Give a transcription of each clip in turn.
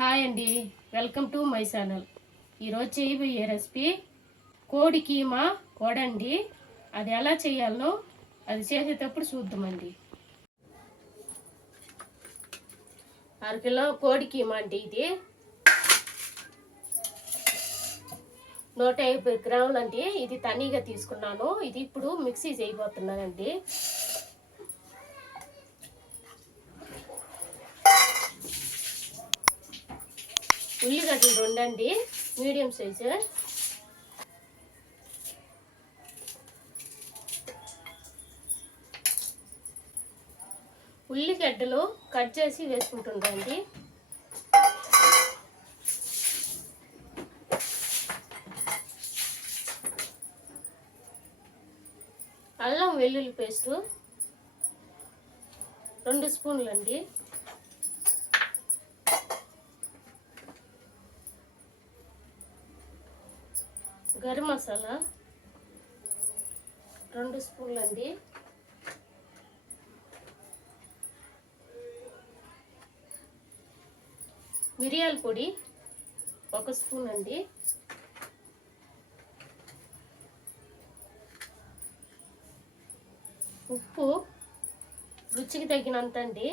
Hi అండి. Welcome to my channel. ఈరోజు చేయబోయే రెసిపీ కోడి కీమా వడండి. అది ఎలా చేయాలనో అది చేసేటప్పుడు చూద్దామండి. అరకిలో కోడి కీమా అండి ఇది. నూట యాభై గ్రాములు అండి. ఇది తనీగా తీసుకున్నాను. ఇది ఇప్పుడు మిక్సీ చేయబోతున్నానండి. ఉల్లిగడ్డలు రెండండి మీడియం సైజు. ఉల్లిగడ్డలు కట్ చేసి వేసుకుంటుండండి. అల్లం వెల్లుల్లి పేస్టు రెండు స్పూన్లు అండి గరం మసాలా రెండు స్పూన్లు అండి మిరియాల పొడి ఒక స్పూన్ అండి ఉప్పు రుచికి తగినంత అండి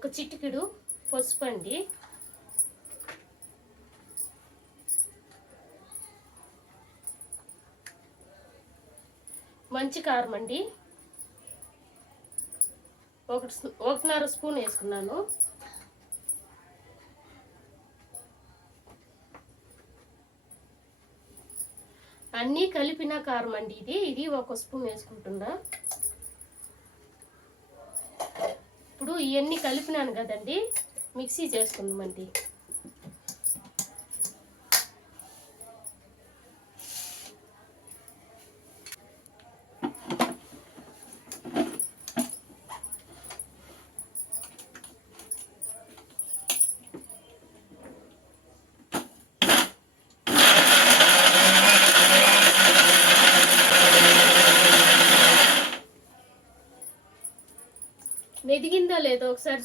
ఒక చిటికెడు పసుపు అండి. మంచి కారం అండి. ఒకటి ఒకటిన్నర స్పూన్ వేసుకున్నాను. అన్నీ కలిపిన కారం అండి ఇది. ఇది ఒక స్పూన్ వేసుకుంటున్నా. ఇప్పుడు ఇవన్నీ కలిపినాను కదండి. మిక్సీ చేసుకుందామండి.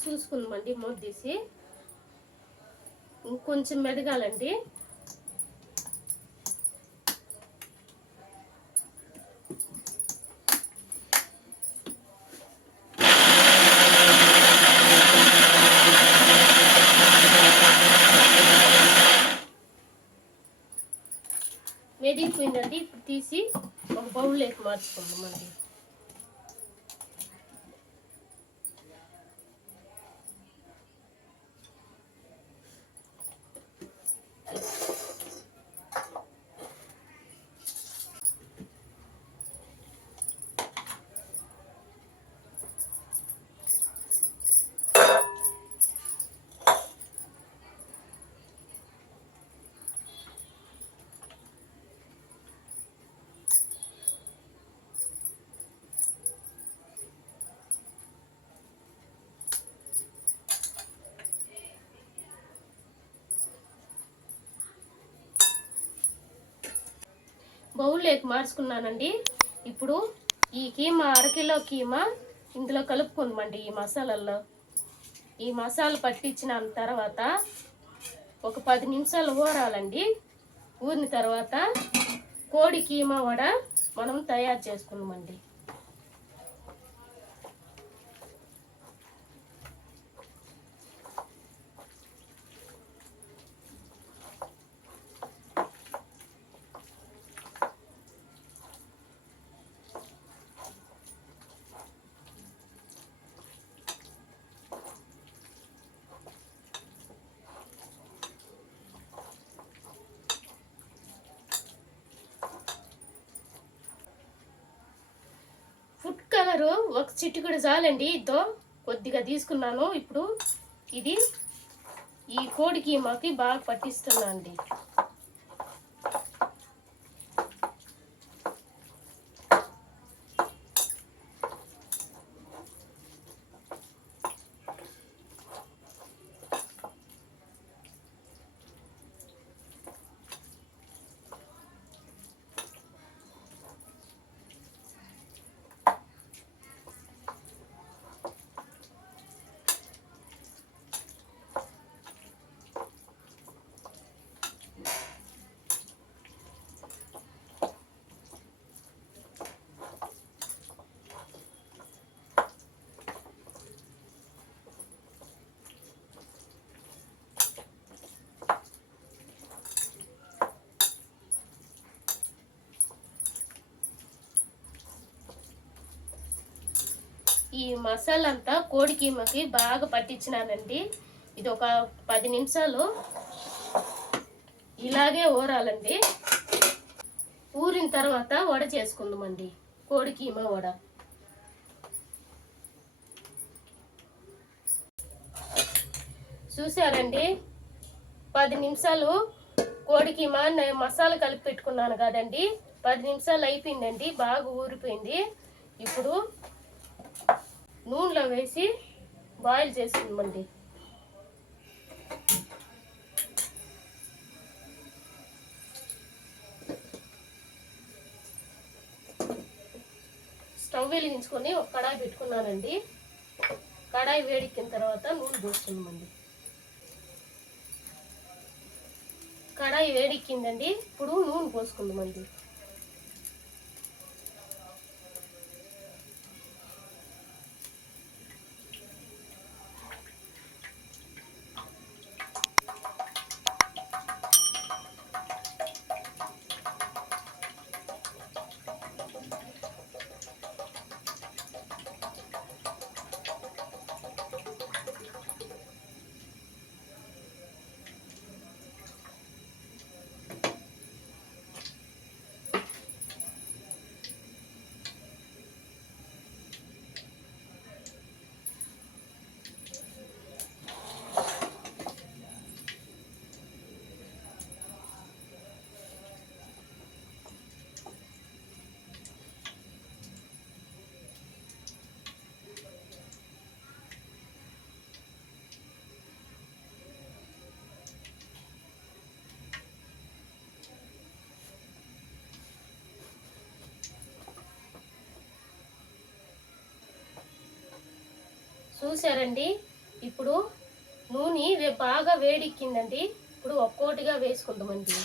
చూసుకుందామండి మూత తీసి. ఇంకొంచెం మెదగాలండి మెదిగిపోయిందండి ఇప్పుడు తీసి ఒక బౌల్లోకి మార్చుకుందామండి. బౌల్లోకి మార్చుకున్నానండి. ఇప్పుడు ఈ కీమా అరకిలో కీమా ఇందులో కలుపుకుందామండి ఈ మసాలాల్లో. ఈ మసాలా పట్టించిన తర్వాత ఒక పది నిమిషాలు ఊరాలండి. ఊరిన తర్వాత కోడి కీమా వడ మనం తయారు చేసుకుందామండి. కలరు ఒక కూడా చాలండి. ఇద్దో కొద్దిగా తీసుకున్నాను. ఇప్పుడు ఇది ఈ కోడికి మాకు బాగా పట్టిస్తున్నా అండి ఈ మసాలా అంతా కోడి కీమకి బాగా పట్టించినానండి. ఇది ఒక పది నిమిషాలు ఇలాగే ఊరాలండి ఊరిన తర్వాత వడ చేసుకుందామండి కోడి కీమ వడ. చూసారండి పది నిమిషాలు కోడి కీమా మసాలా కలిపి పెట్టుకున్నాను కదండి. పది నిమిషాలు అయిపోయిందండి బాగా ఊరిపోయింది. ఇప్పుడు నూనెలో వేసి బాయిల్ చేసుకుందామండి స్టవ్ వెలిగించుకొని ఒక కడాయి పెట్టుకున్నానండి. కడాయి వేడెక్కిన తర్వాత నూనె పోసుకుందామండి కడాయి వేడెక్కిందండి. ఇప్పుడు నూనె పోసుకుందామండి. చూసారండి ఇప్పుడు నూనె బాగా వేడెక్కిందండి. ఇప్పుడు ఒక్కోటిగా వేసుకుందామండి.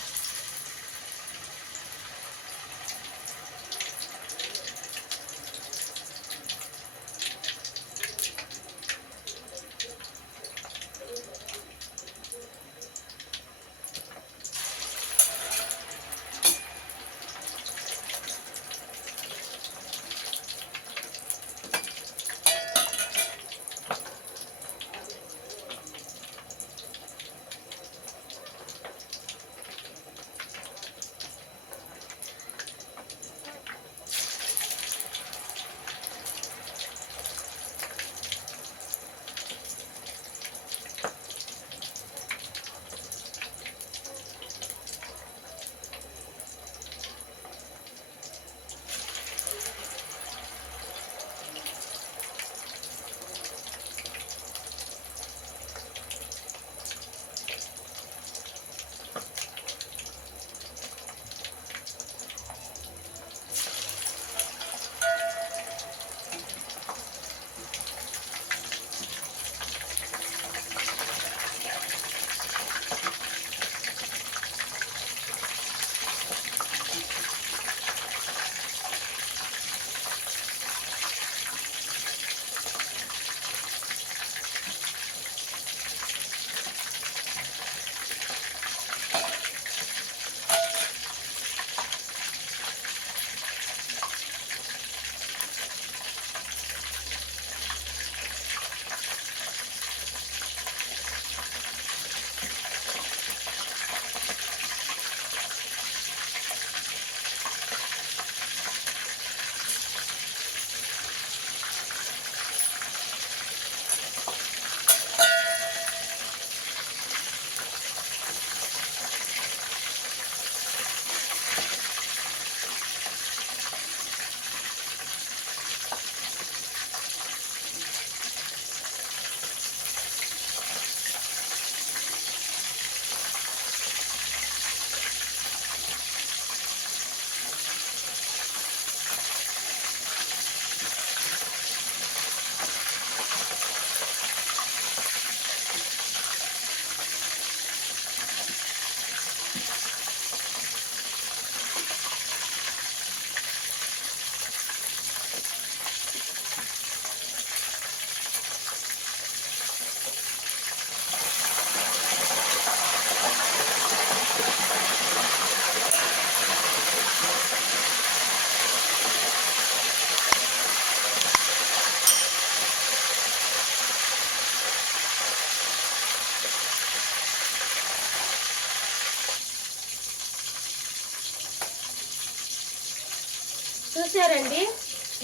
చూసారండి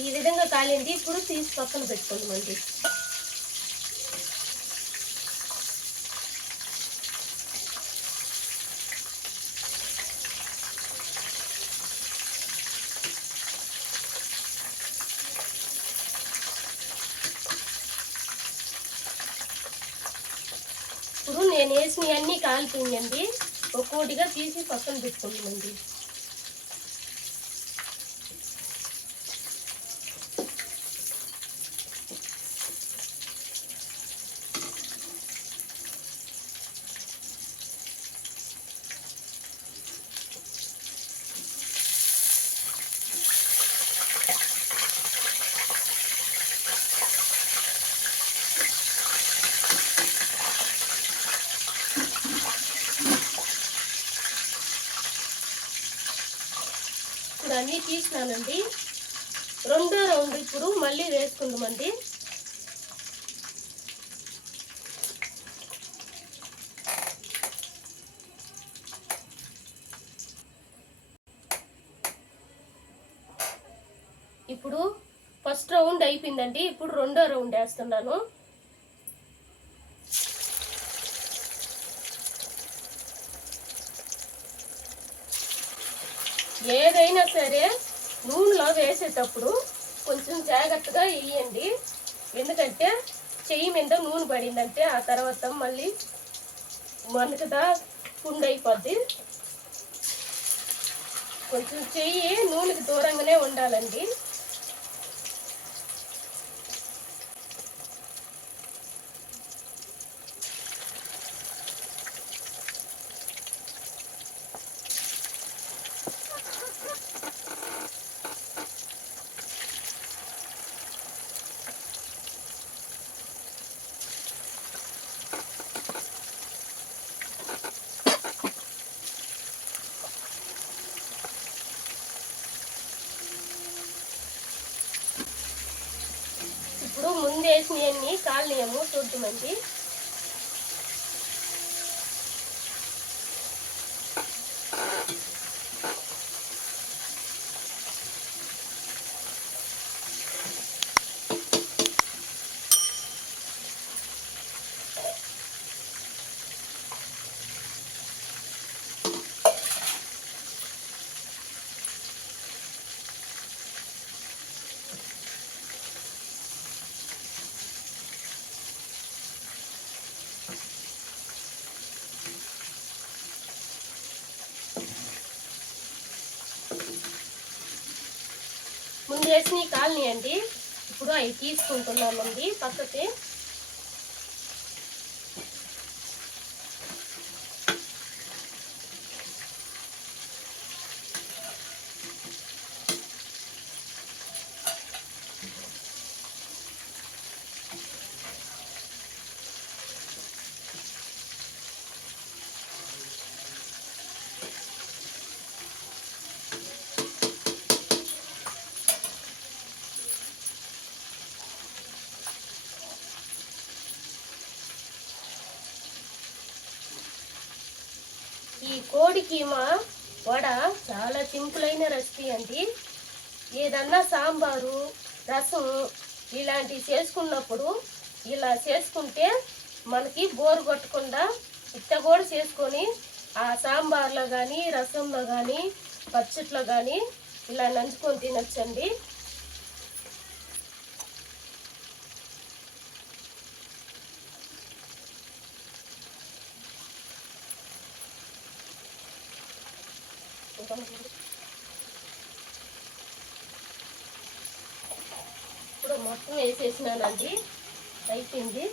ఈ విధంగా కాలింది. ఇప్పుడు తీసి పక్కన పెట్టుకుందామండి ఇప్పుడు నేను వేసినవన్నీ కాలిపోయిందండి ఒక్కోటిగా తీసి పక్కన పెట్టుకుందామండి అన్నీ తీసినానండి. రెండో రౌండ్ ఇప్పుడు మళ్ళీ వేసుకుందామండి. ఇప్పుడు ఫస్ట్ రౌండ్ అయిపోయిందండి. ఇప్పుడు రెండో రౌండ్ వేస్తున్నాను ఏదైనా సరే నూనెలో వేసేటప్పుడు కొంచెం జాగ్రత్తగా వేయండి. ఎందుకంటే చెయ్యి మీద నూనె పడిందంటే ఆ తర్వాత మళ్ళీ మనకుదా పుండు అయిపోద్ది కొంచెం చెయ్యి నూనెకి దూరంగానే ఉండాలండి ఇప్పుడు ముందు వేసినవన్నీ కాళ్ళనియము చూద్దామండి ముందు కాలనీ అండి ఇప్పుడు అవి తీసుకుంటున్నామండి పక్కకి. ఈ కోడి కీమా వడ చాలా సింపుల్ అయిన రెసిపీ అండి. ఏదన్నా సాంబారు రసం ఇలాంటివి చేసుకున్నప్పుడు ఇలా చేసుకుంటే మనకి బోరు కొట్టకుండా ఇట్ట కూడా చేసుకొని ఆ సాంబార్లో కానీ రసంలో కానీ పచ్చట్లో కానీ ఇలా నంచుకొని తినొచ్చండి. ఇప్పుడు మొత్తం వేసేసినానండి. అయిపోయింది.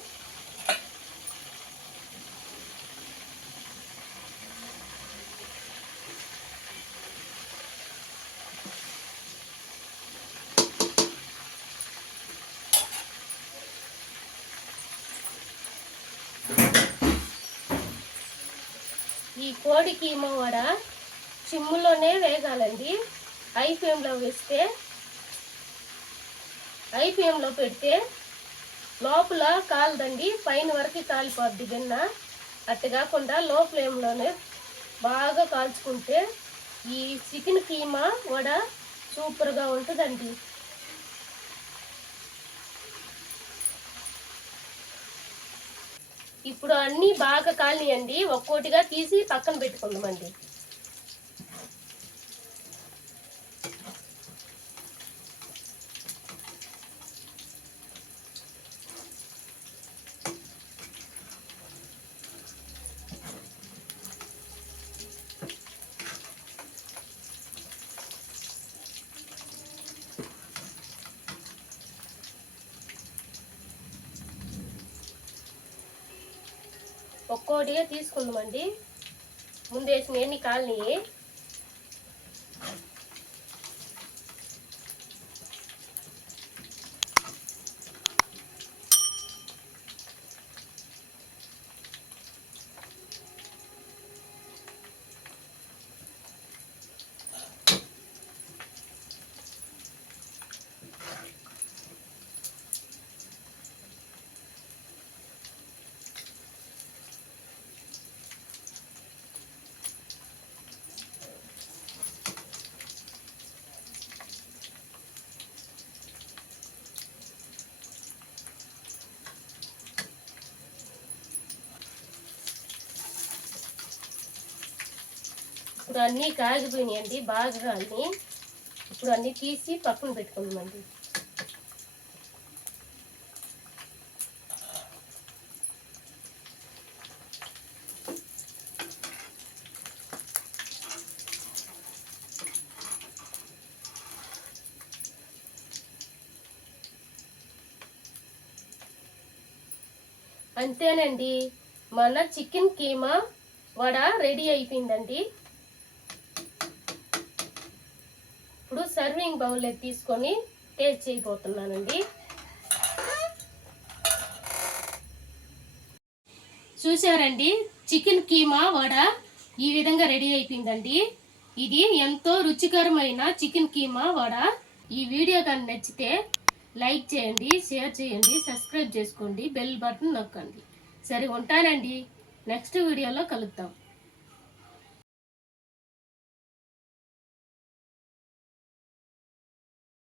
ఈ కోడి ఏమో వడ సిమ్లోనే వేగాలండి. ఐ ఫ్లేమ్లో వేస్తే ఐ ఫ్లేమ్లో పెడితే లోపల కాలదండి పైన వరకు కాలిపోద్ది గిన్నె అట్టు కాకుండా లో ఫ్లేమ్లోనే బాగా కాల్చుకుంటే ఈ చికెన్ కీమా వడ సూపర్గా ఉంటుందండి. ఇప్పుడు అన్నీ బాగా కాలినాయండి. ఒక్కోటిగా తీసి పక్కన పెట్టుకుందామండి. ఒక్కోటిగా తీసుకుందామండి. ముందు వేసిన ఎన్ని కాలనీ ఇప్పుడు అన్నీ కాగిపోయినాయండి బాగా అన్నీ. ఇప్పుడు అన్నీ తీసి పక్కన పెట్టుకుందామండి. అంతేనండి. మన చికెన్ కీమా వడ రెడీ అయిపోయిందండి. ఇప్పుడు సర్వింగ్ బౌల్లో తీసుకొని టేస్ట్ చేయబోతున్నానండి. చూసారండి చికెన్ కీమా వడ ఈ విధంగా రెడీ అయిపోయిందండి. ఇది ఎంతో రుచికరమైన చికెన్ కీమా వడ. ఈ వీడియో కానీ నచ్చితే లైక్ చేయండి షేర్ చేయండి సబ్స్క్రైబ్ చేసుకోండి బెల్ బటన్ నొక్కండి. సరే ఉంటానండి. నెక్స్ట్ వీడియోలో కలుద్దాం.